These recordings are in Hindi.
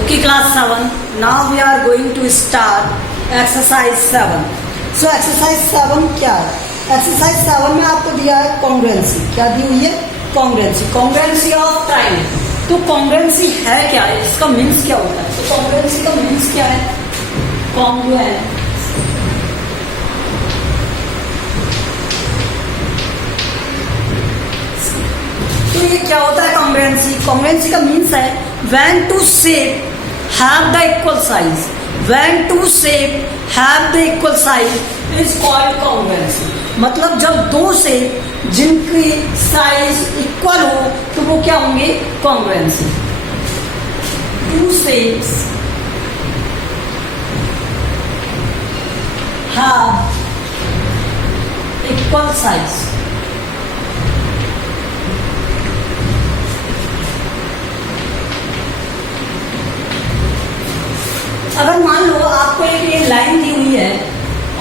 Okay, class 7. Now we are going to start exercise 7. So exercise 7 क्या है? Exercise 7 में आपको दिया है congruency. क्या दी हुई है? Congruency. Congruency of triangle. तो congruency है क्या है? इसका मीन्स क्या होता है? तो congruency का मीन्स क्या है? Congruent. तो ये क्या होता है कॉन्ग्रुएंसी? कॉन्ग्रुएंसी का मीन्स है when two shape have the equal size, when two shape have the equal size is called congruency. मतलब जब दो शेप जिनकी साइज इक्वल हो तो वो क्या होंगे? Congruency. Two shapes have equal size, अगर मान लो आपको एक ये लाइन दी हुई है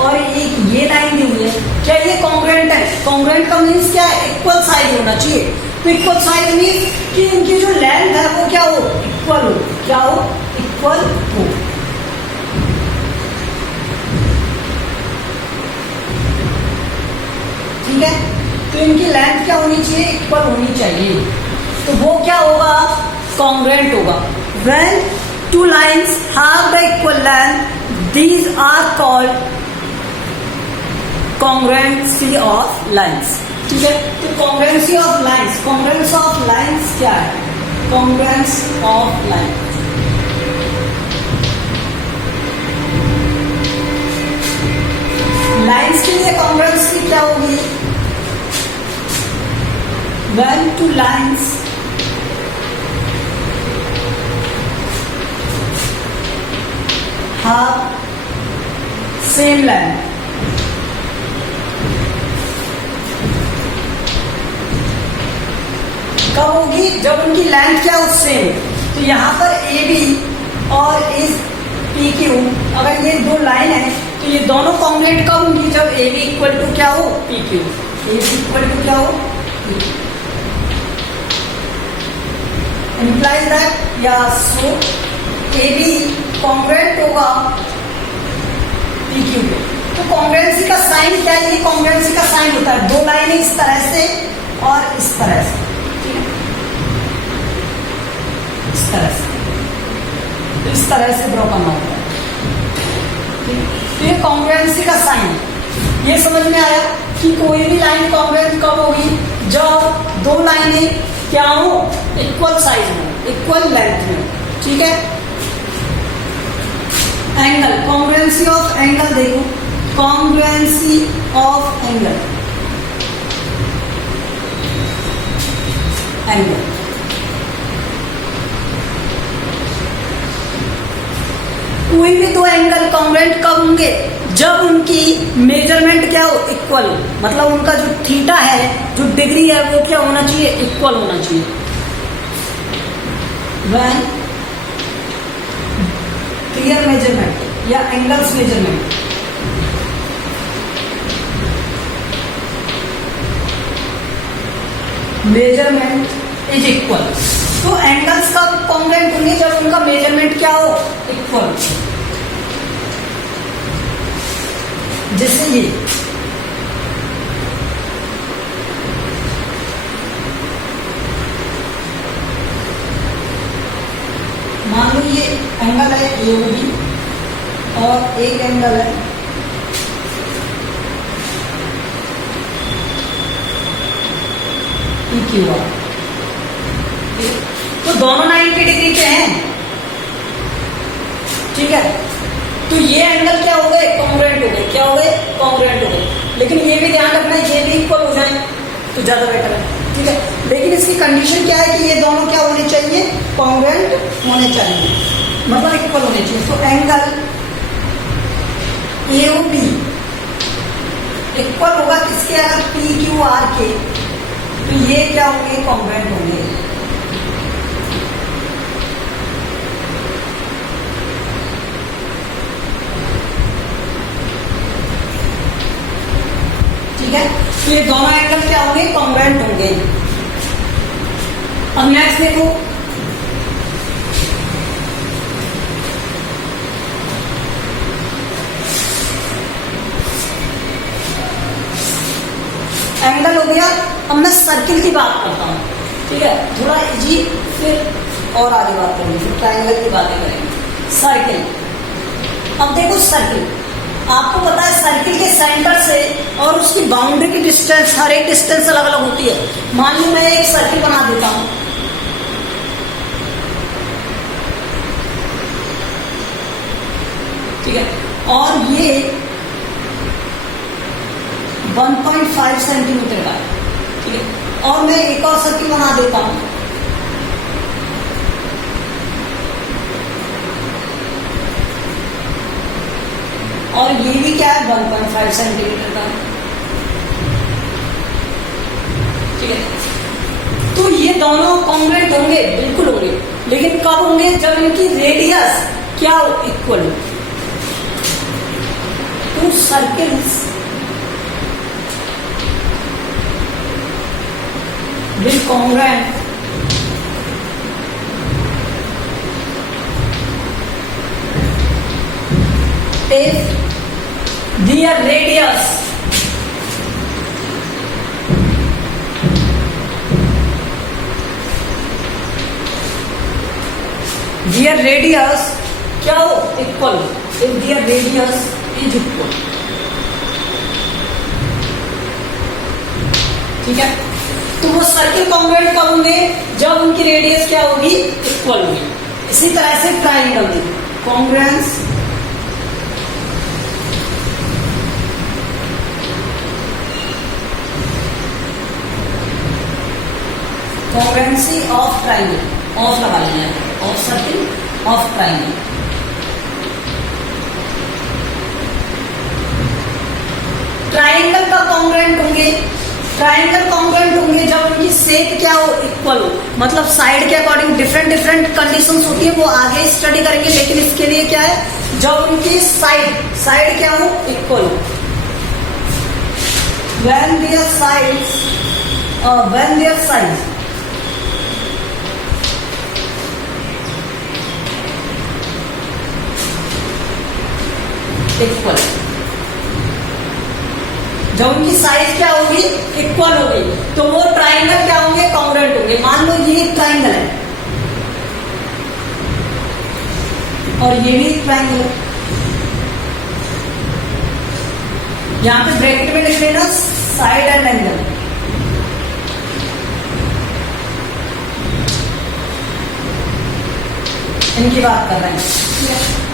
और एक ये लाइन दी हुई है, क्या ये कॉन्ग्रुएंट है? कॉन्ग्रुएंट का मीन्स क्या है? इक्वल साइज होना चाहिए। तो इक्वल साइज मीन्स कि इनकी जो लेंथ है वो क्या हो? इक्वल हो। क्या हो? इक्वल हो। ठीक है, तो इनकी लेंथ क्या होनी चाहिए? इक्वल होनी चाहिए। तो वो क्या होगा? कॉन्ग्रुएंट होगा। When two lines have the equal length, these are called congruency of lines. ठीक है, तो congruency of lines, congruence of lines क्या है? Congruence of lines lines के लिए congruency क्या होगी? When two lines have same length, कब होगी? जब उनकी लेंथ क्या हो? सेम। तो यहाँ पर ए बी और इस पी क्यू, अगर ये दो लाइन है तो ये दोनों कॉन्ग्रुएंट कब होंगी? जब ए बी इक्वल टू क्या हो? P Q. A B equal to क्या हो? इम्प्लाइज दैट या सो ए बी कॉन्ग्रुएंट होगा पी क्यू पे। तो कॉन्ग्रुएंसी का साइन क्या है? ये कॉन्ग्रुएंसी का साइन होता है दो लाइनें इस तरह से और इस तरह से। ठीक है, इस तरह से, इस तरह से ड्रॉ करना होता है। तो ये कॉन्ग्रुएंसी का साइन। ये समझ में आया कि कोई भी लाइन कॉन्ग्रुएंट कब होगी? जब दो लाइनें क्या हो? इक्वल साइज में, इक्वल लेंथ में। ठीक है, एंगल, कॉन्ग्रुएंसी ऑफ एंगल देखो, कॉन्ग्रुएंसी ऑफ एंगल, एंगल कोई भी दो एंगल कॉन्ग्रुएंट कब होंगे? जब उनकी मेजरमेंट क्या हो? इक्वल हो। मतलब उनका जो थीटा है, जो डिग्री है, वो क्या होना चाहिए? इक्वल होना चाहिए। व्हेन क्लियर मेजरमेंट या angles measurement, measurement is equal. तो एंगल्स का कॉन्ग्रुएंट होंगे जब उनका मेजरमेंट क्या हो? इक्वल। जैसे ये मान लो ये एंगल है ए बी और एक एंगल है पी क्यू आर। तो दोनों 90 डिग्री पे हैं। ठीक है, तो ये एंगल क्या हो गए? कॉन्ग्रुएंट हो गए। क्या हो गए? कॉन्ग्रुएंट हो गए। लेकिन ये भी ध्यान रखना है ये भी इक्वल हो जाए तो ज्यादा बेटर है। ठीक है, लेकिन इसकी कंडीशन क्या है कि ये दोनों क्या होने चाहिए? कॉन्ग्रुएंट होने चाहिए, मतलब इक्वल होने चाहिए। तो angle A O B equal होगा किसके? अगर पी क्यू आर के, तो ये क्या होंगे? कॉन्ग्रुएंट होंगे। ठीक है, तो ये दोनों एंगल क्या होंगे? कॉन्ग्रुएंट होंगे। अब नेक्स्ट देखो, अब मैं सर्किल की बात करता हूँ, ठीक है, थोड़ा इजी, फिर और आगे बात करेंगे, फिर ट्राइंगल की बातें करेंगे। सर्किल, अब देखो सर्किल, आपको पता है सर्किल के सेंटर से और उसकी बाउंड्री की डिस्टेंस, हर एक डिस्टेंस अलग अलग होती है। मान लो मैं एक सर्किल बना देता हूं, ठीक है, और ये 1.5 सेंटीमीटर का है, ठीक है, और मैं एक और सर्किल बना देता हूं, और ये भी क्या है 1.5 सेंटीमीटर का, ठीक है। तो ये दोनों कॉन्ग्रुएंट होंगे, बिल्कुल होंगे, लेकिन कब होंगे? जब इनकी रेडियस क्या हो? इक्वल हो। Two circles will congruent if their radius क्या हो? Equal. if their radius is equal, ठीक है, तो वो सर्किल कॉन्ग्रुएंट कब होंगे? जब उनकी रेडियस क्या होगी? इक्वल होगी। इसी तरह से ट्राइंगल की congruence congruency of triangle, of लगा लेंगे, of circle of triangle. Triangle का कॉन्ग्रुएंट होंगे, ट्राइंगल कॉन्ग्रुएंट होंगे जब उनकी शेप क्या हो? इक्वल हो। मतलब साइड के अकॉर्डिंग डिफरेंट डिफरेंट कंडीशंस होती है, वो आगे स्टडी करेंगे, लेकिन इसके लिए क्या है? जब उनकी साइड क्या हो? इक्वल हो। when their sides इक्वल, जब उनकी साइज क्या होगी? इक्वल होगी, तो वो ट्राइंगल क्या होंगे? कॉन्ग्रुएंट होंगे। मान लो ये एक ट्राइंगल है और ये भी एक ट्राइंगल है, यहां पे ब्रैकेट में लिख लेना साइड एंड एंगल। इनकी बात कर रहे हैं।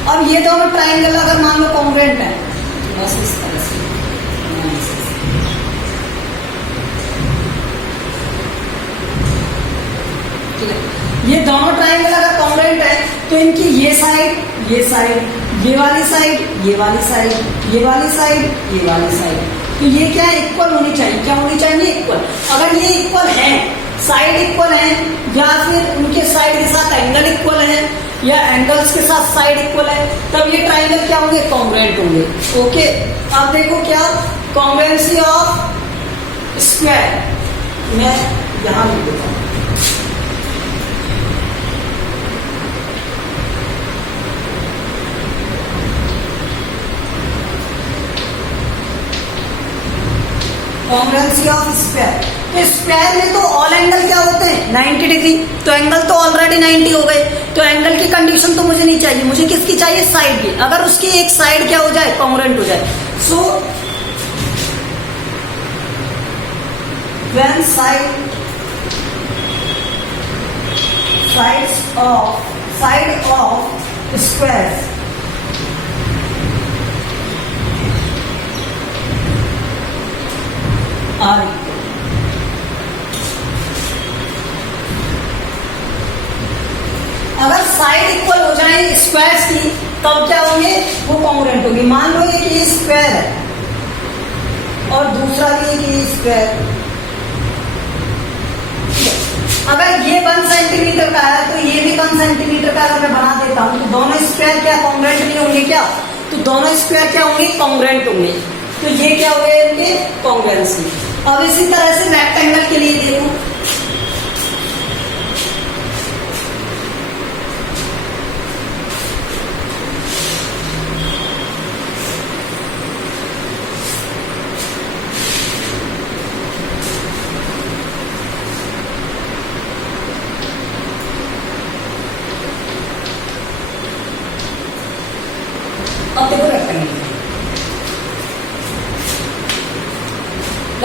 अब ये दोनों ट्राइंगल अगर मान लो कॉन्ग्रुएंट है, बस इस तरह से, ठीक है, ये दोनों ट्राइंगल अगर कॉन्ग्रुएंट है तो इनकी ये साइड, ये वाली साइड, ये वाली साइड, ये वाली साइड, ये वाली साइड, तो ये क्या है? इक्वल होनी चाहिए। क्या होनी चाहिए? इक्वल। अगर ये इक्वल है, साइड इक्वल है, या फिर उनके साइड के साथ एंगल इक्वल है, या एंगल्स के साथ साइड इक्वल है, तब ये ट्राइंगल क्या होंगे? कॉन्ग्रुएंट होंगे। ओके, अब देखो क्या कॉन्ग्रुएंसी ऑफ स्क्वायर, मैं यहां लिख देता हूं, कॉन्ग्रुएंसी ऑफ स्क्वायर। तो स्क्वायर में तो ऑल एंगल क्या होते हैं? 90 डिग्री, तो एंगल तो ऑलरेडी 90 हो गए, तो एंगल की कंडीशन तो मुझे नहीं चाहिए, मुझे किसकी चाहिए? साइड की। अगर उसकी एक साइड क्या हो जाए? कॉन्ग्रुएंट हो जाए। So when side of square are equal, अगर साइड इक्वल हो जाए स्क्वायर्स की, तब क्या होंगे? वो कॉन्ग्रुएंट होंगे। मान लो एक ये स्क्वायर है और दूसरा भी एक ये स्क्वायर, अगर ये 1 सेंटीमीटर का है तो ये भी 1 सेंटीमीटर का अगर मैं बना देता हूं, तो दोनों स्क्वायर क्या कॉन्ग्रुएंट नहीं होंगे? क्या? तो दोनों स्क्वायर क्या होंगे? कॉन्ग्रुएंट होंगे। तो ये क्या हो गए? इनके कॉन्ग्रुएंसी। अब इसी तरह से रेक्टेंगल के लिए देखो,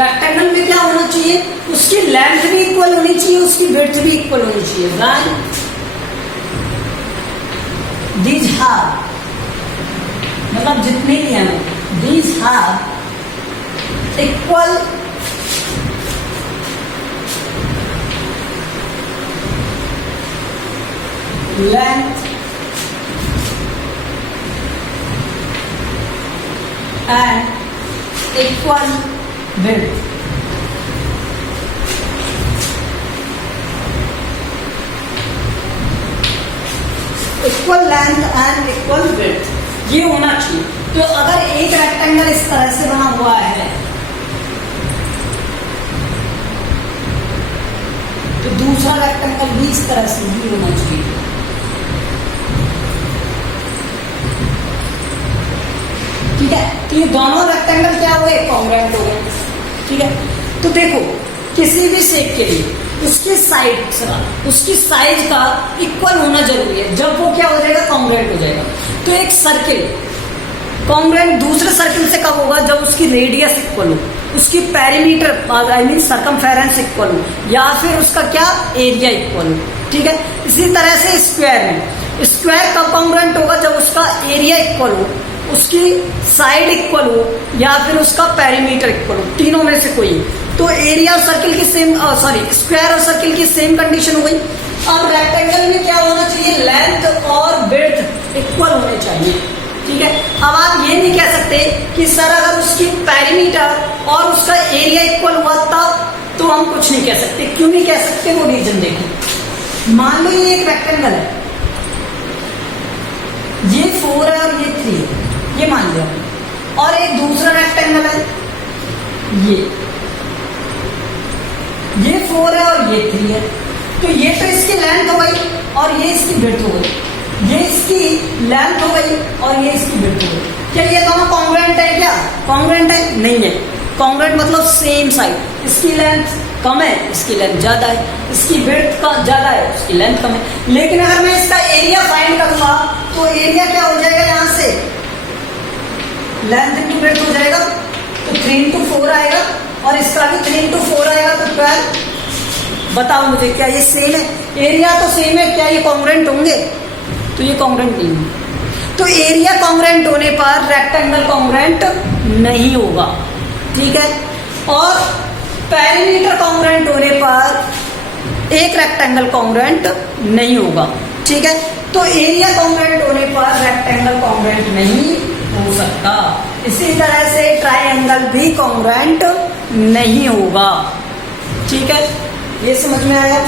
रेक्टेंगल में क्या होना चाहिए, उसकी लेंथ भी इक्वल होनी चाहिए, उसकी विड्थ भी इक्वल होनी चाहिए। व्हेन दीज हैव, मतलब जितने भी हैं, these have equal length and equal width, equal length and equal width, ये होना चाहिए। तो अगर एक रेक्टेंगल इस तरह से बना हुआ है तो दूसरा रेक्टेंगल भी इस तरह से ही होना चाहिए। ठीक है, तो ये दोनों रेक्टेंगल क्या हुए, कॉन्ग्रुएंट हो गए। ठीक है, तो देखो किसी भी शेप के लिए उसकी साइज का इक्वल होना जरूरी है, जब वो क्या हो जाएगा, कॉन्ग्रुएंट हो जाएगा। तो एक सर्किल कॉन्ग्रुएंट दूसरे सर्किल से कब होगा, जब उसकी रेडियस इक्वल हो, उसकी perimeter I mean circumference equal हो, या फिर उसका क्या एरिया इक्वल हो। ठीक है, इसी तरह से स्क्वायर कब कॉन्ग्रुएंट होगा, जब उसका एरिया इक्वल हो, उसकी साइड इक्वल हो, या फिर उसका पेरीमीटर इक्वल हो, तीनों में से कोई। तो एरिया और सर्किल की सेम स्क्वायर और सर्किल की सेम कंडीशन हो गई। अब रेक्टेंगल में क्या होना चाहिए, लेंथ और विड्थ इक्वल होने चाहिए। ठीक है, अब आप ये नहीं कह सकते कि सर अगर उसकी पेरीमीटर और उसका एरिया इक्वल हुआ तब, तो हम कुछ नहीं कह सकते। क्यों नहीं कह सकते, वो रीजन देखो। मान लो ये एक रेक्टेंगल है, ये 4 है और ये 3 है, ये मान लो, और एक दूसरा रेक्टेंगल है, ये 4 है और ये 3 है। तो ये तो इसकी लेंथ हो गई और ये इसकी विड्थ हो गई, ये इसकी लेंथ हो गई और ये इसकी विड्थ हो गई। क्या ये दोनों कॉन्ग्रुएंट है, क्या कॉन्ग्रुएंट है, नहीं है। कॉन्ग्रुएंट मतलब सेम साइड, इसकी लेंथ कम है, इसकी लेंथ ज्यादा है, इसकी विड्थ का ज्यादा है, उसकी लेंथ कम है। लेकिन अगर मैं इसका एरिया फाइंड करूंगा तो एरिया क्या हो जाएगा, यहां से लेंथ इंटू विड्थ हो जाएगा, तो 3 into 4 आएगा, और इसका भी 3 into 4 आएगा, तो 12। बताओ मुझे, क्या ये सेम है, एरिया तो सेम है, क्या ये कॉन्ग्रुएंट होंगे, तो ये कॉन्ग्रुएंट नहीं होंगे। तो एरिया कॉन्ग्रुएंट होने पर रेक्टेंगल कॉन्ग्रुएंट नहीं होगा। ठीक है, और पेरीमीटर कॉन्ग्रुएंट होने पर एक रेक्टेंगल कॉन्ग्रुएंट नहीं होगा। ठीक है, तो एरिया कॉन्ग्रुएंट होने पर रेक्टेंगल कॉन्ग्रुएंट नहीं हो सकता। इसी तरह से ट्राइंगल भी कॉन्ग्रुएंट नहीं होगा। ठीक है, ये समझ में आया।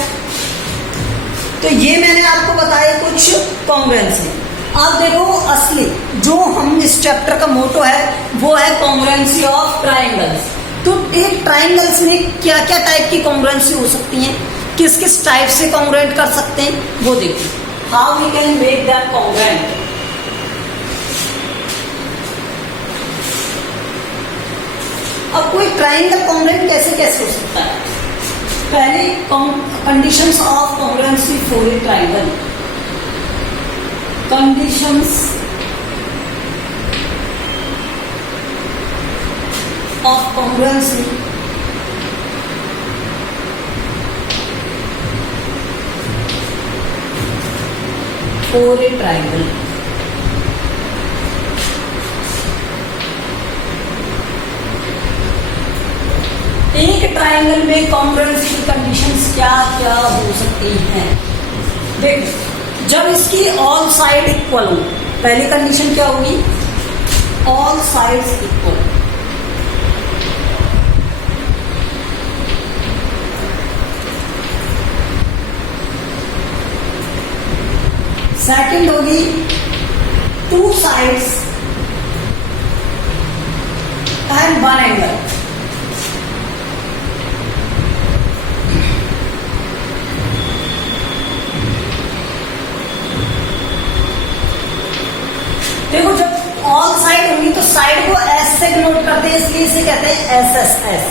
तो ये मैंने आपको बताया कुछ कॉन्ग्रुएंसी। अब देखो असली जो हम इस चैप्टर का मोटो है वो है कॉन्ग्रुएंसी ऑफ ट्राइंगल्स। तो एक ट्राइंगल्स में क्या क्या टाइप की कॉन्ग्रुएंसी हो सकती है, किस किस टाइप से कॉन्ग्रुएंट कर सकते हैं, वो देखिए। How we can make that congruent. अब कोई ट्राइंगल कॉन्ग्रुएंट कैसे कैसे हो सकता है, पहले conditions of congruency for a triangle. Conditions of congruency for a triangle. एक ट्राइंगल में कॉन्ग्रुएंसी की कंडीशंस क्या क्या हो सकती हैं। देखो, जब इसकी ऑल साइड इक्वल हो, पहली कंडीशन क्या होगी, ऑल साइड्स इक्वल। सेकंड होगी two sides and one angle. देखो, जब ऑल साइड होंगी तो साइड को एस से डिनोट करते हैं, इसलिए इसे कहते हैं S S S.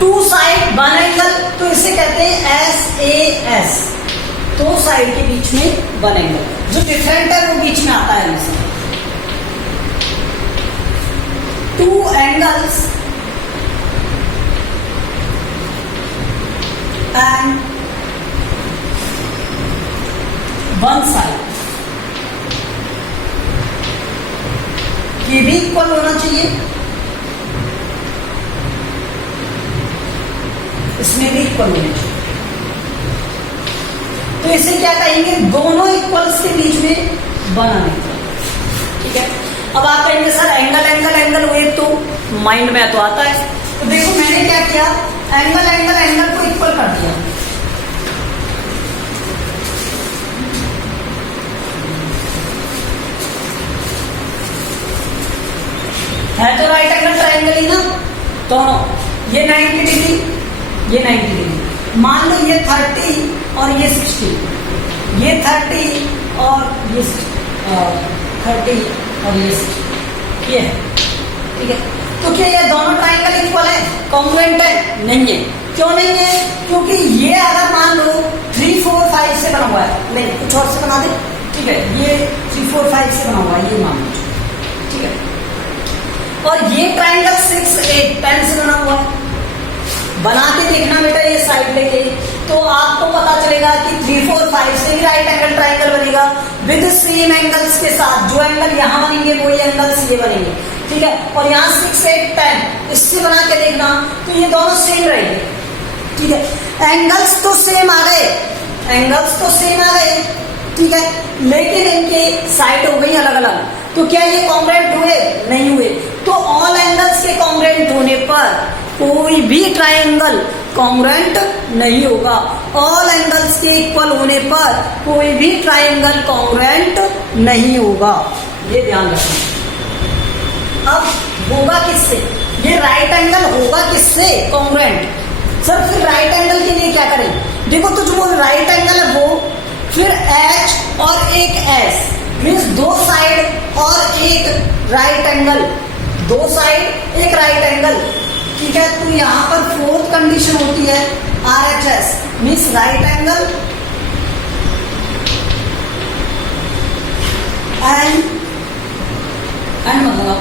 Two side one angle, तो इसे कहते हैं एस ए एस। दो साइड के बीच में वन एंगल, जो डिफरेंट है वो बीच में आता है इसमें। Two angles and one side, ये भी इक्वल होना चाहिए, इसमें भी इक्वल होना चाहिए। तो इसे क्या कहेंगे, दोनों इक्वल्स के बीच में बना नहीं। ठीक है, अब आप कहेंगे सर एंगल एंगल एंगल हुए, तो माइंड में तो आता है। तो देखो मैंने क्या किया, एंगल एंगल एंगल को इक्वल कर दिया। है तो राइट एंगल ट्रायंगल ही ना दोनों, ये 90 डिग्री, ये 90 डिग्री। मान लो ये 30 और ये 60, ये 30 और ये 30 और ये 60, ये है। ठीक है, तो क्या ये दोनों ट्रायंगल इक्वल है, कॉन्ग्रुएंट है? नहीं है। क्यों नहीं है? क्योंकि ये अगर मान लो 3, 4, 5 से बना हुआ है, नहीं कुछ और से बना दे। ठीक है, ये 3, 4, 5 से बना हुआ है, ये मान लो। ठीक है, और ये ट्रायंगल 6, 8, 10 से बना हुआ है। बना के देखना बेटा ये साइड लेके, तो आपको पता चलेगा कि 3, 4, 5 से भी राइट एंगल ट्रायंगल बनेगा विद सेम एंगल्स के साथ। जो एंगल यहाँ बनेंगे वही एंगल्स ये बनेंगे। ठीक है, और यहाँ 6, 8, 10 इससे बना के देखना, तो ये दोनों सेम रहेंगे। ठीक है, एंगल्स तो सेम आ गए, एंगल्स तो सेम आ गए। ठीक है, लेकिन इनके साइड हो गई अलग अलग, तो क्या ये कॉन्ग्रुएंट हुए? नहीं हुए। तो ऑल एंगल्स के कॉन्ग्रुएंट होने पर कोई भी ट्रायंगल कॉन्ग्रुएंट नहीं होगा। ऑल एंगल्स के इक्वल होने पर कोई भी ट्रायंगल कॉन्ग्रुएंट नहीं होगा, ये ध्यान रखना। अब होगा किससे? ये राइट एंगल होगा किससे कॉन्ग्रुएंट? सर फिर राइट एंगल के लिए क्या करें? देखो तो जो राइट एंगल है वो, फिर H और एक S मीन्स दो साइड और एक राइट एंगल, दो साइड एक राइट एंगल। ठीक है, तो यहां पर फोर्थ कंडीशन होती है RHS means right angle and मतलब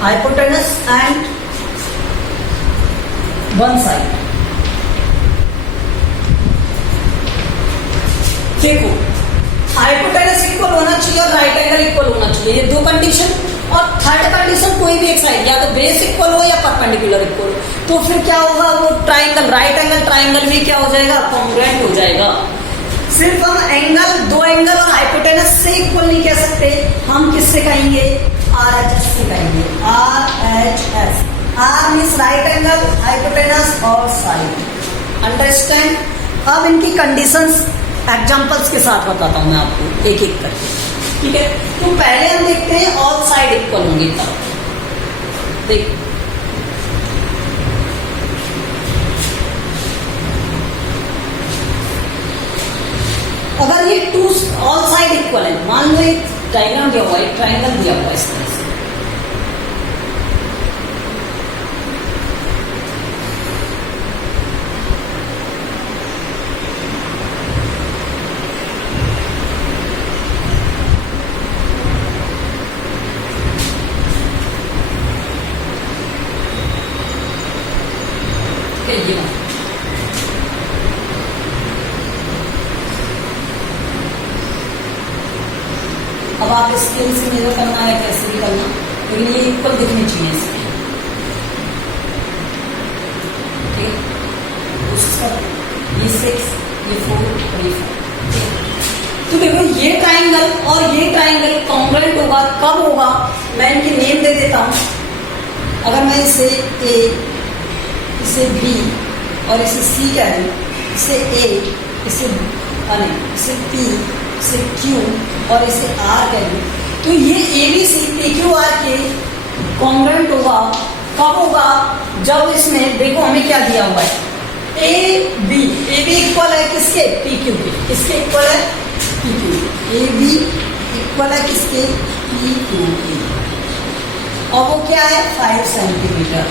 हाइपोटेनस एंड वन साइड। देखो हाइपोटेनस इक्वल होना चाहिए और राइट एंगल इक्वल होना चाहिए, ये दो कंडीशन। और थर्ड कंडीशन कोई भी एक साइड, या तो बेस इक्वल हो या परपेंडिकुलर इक्वल हो, तो फिर क्या होगा, वो ट्रायंगल राइट एंगल ट्रायंगल में क्या हो जाएगा, कॉन्ग्रुएंट हो जाएगा। सिर्फ हम एंगल, दो एंगल और हाइपोटेनस से इक्वल नहीं कह सकते, हम किससे कहेंगे, RHS से कहेंगे। RHS, R means right angle, hypotenuse और साइड। अंडरस्टैंड? अब इनकी कंडीशंस एग्जांपल्स के साथ बताता हूं मैं आपको एक एक करके। ठीक है, तो पहले हम देखते हैं ऑल साइड इक्वल होंगे तब। देख अगर ये टू ऑल साइड इक्वल है, मान लो एक डायग्राम दिया हुआ है, ट्रायंगल दिया हुआ है इस तरह से। अब आप स्केल से मेजर करना है, कैसे भी करना, लेकिन ये इक्वल दिखनी चाहिए इसमें। ठीक है, ये 6, ये 4 और ये 5। तो देखो ये ट्रायंगल और ये ट्रायंगल कॉन्ग्रुएंट होगा कब होगा, मैं इनकी नेम दे देता हूं। अगर मैं इसे A, इसे B और इसे C कह दूं, इसे A, इसे P, इसे Q और इसे R कह दूं, तो ये ABC PQR के कॉन्ग्रुएंट होगा कब होगा, जब इसमें देखो हमें क्या दिया हुआ है, AB इक्वल है किसके, PQ के। किसके इक्वल है, PQ के। AB इक्वल है किसके, PQ के। और वो क्या है, 5 सेंटीमीटर।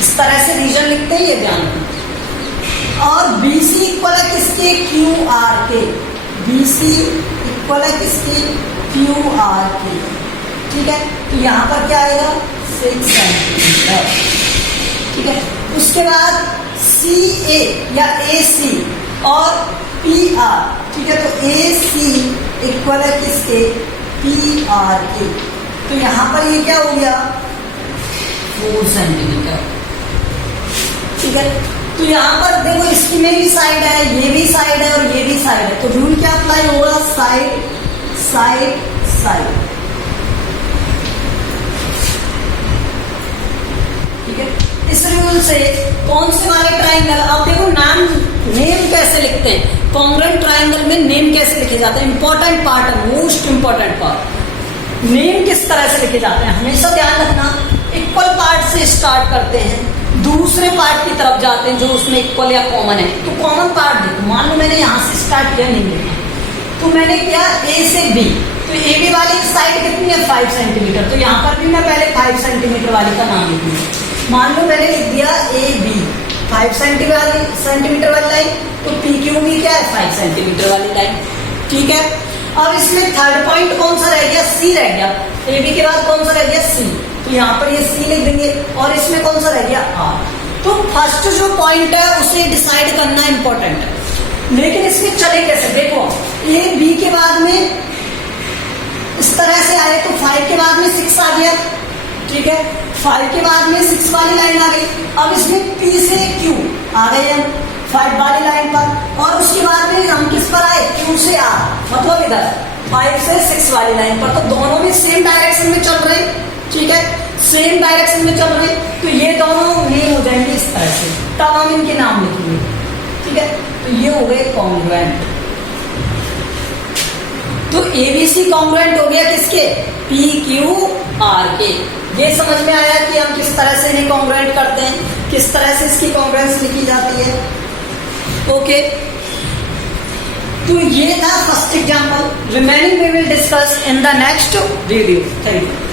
इस तरह से रीजन लिखते हैं, ये ध्यान रखना। और BC इक्वल है किसके, QR के। BC इक्वल है किसकी, क्यू आर की। ठीक है, तो यहाँ पर क्या आएगा 6 सेंटीमीटर। ठीक है, उसके बाद सी ए या ए सी और पी आर। ठीक है, तो ए सी इक्वल है किसके, पी आर के। तो यहाँ पर ये क्या हो गया 4 सेंटीमीटर। ठीक है, तो यहाँ पर देखो इसकी में भी साइड है, ये भी साइड है और ये भी साइड है, तो रूल क्या अप्लाई होगा, साइड साइड साइड। ठीक है, इस रूल से कौन से वाले ट्राइंगल, अब देखो नाम नेम कैसे लिखते हैं, कॉन्ग्रुएंट ट्राइंगल में नेम कैसे लिखे जाते हैं, इंपॉर्टेंट पार्ट है, मोस्ट इंपॉर्टेंट पार्ट। नेम किस तरह से लिखे जाते हैं, हमेशा ध्यान रखना, इक्वल पार्ट से स्टार्ट करते हैं, दूसरे पार्ट की तरफ जाते हैं जो उसमें इक्वल या कॉमन है। तो कॉमन पार्ट देखो, मान लो मैंने यहाँ से स्टार्ट किया, नहीं लिखा, तो मैंने किया ए से बी, तो ए बी वाली साइड कितनी है 5 सेंटीमीटर, तो यहाँ पर भी मैं पहले 5 सेंटीमीटर वाली का नाम लिखूंगा। मान लो मैंने लिख दिया ए बी 5 सेंटीमीटर वाली लाइन, तो पी क्यू भी क्या है 5 सेंटीमीटर वाली लाइन। ठीक है, अब इसमें थर्ड पॉइंट कौन सा रह गया, सी रह गया, ए बी के बाद कौन सा रह गया सी, तो यहाँ पर ये सी लिख देंगे, और इसमें कौन सा रह गया आर। तो फर्स्ट जो पॉइंट है उसे डिसाइड करना इंपॉर्टेंट है, लेकिन इसमें चले कैसे, देखो ए बी के बाद में इस तरह से आए, तो 5 के बाद में 6 आ गया। ठीक है, 5 के बाद में 6 वाली लाइन आ गई, अब इसमें पी से क्यू आ गए हम 5 वाली लाइन पर, और उसके बाद में हम किस पर आए, क्यू से आर, मतलब इधर 5 से 6 वाली लाइन पर, तो दोनों भी सेम डायरेक्शन में चल रहे। ठीक है, सेम डायरेक्शन में चल रहे, तो ये दोनों नेम हो जाएंगे इस तरह से, तब हम इनके नाम लिखेंगे। ठीक है, तो ये हो गए कॉन्ग्रुएंट। तो एबीसी कॉन्ग्रुएंट हो गया किसके, पी क्यू आर के। ये समझ में आया कि हम किस तरह से इन्हें कॉन्ग्रुएंट करते हैं, किस तरह से इसकी कॉन्ग्रुएंस लिखी जाती है। ओके, तो ये था first example, remaining we will discuss in the next video. Thank you.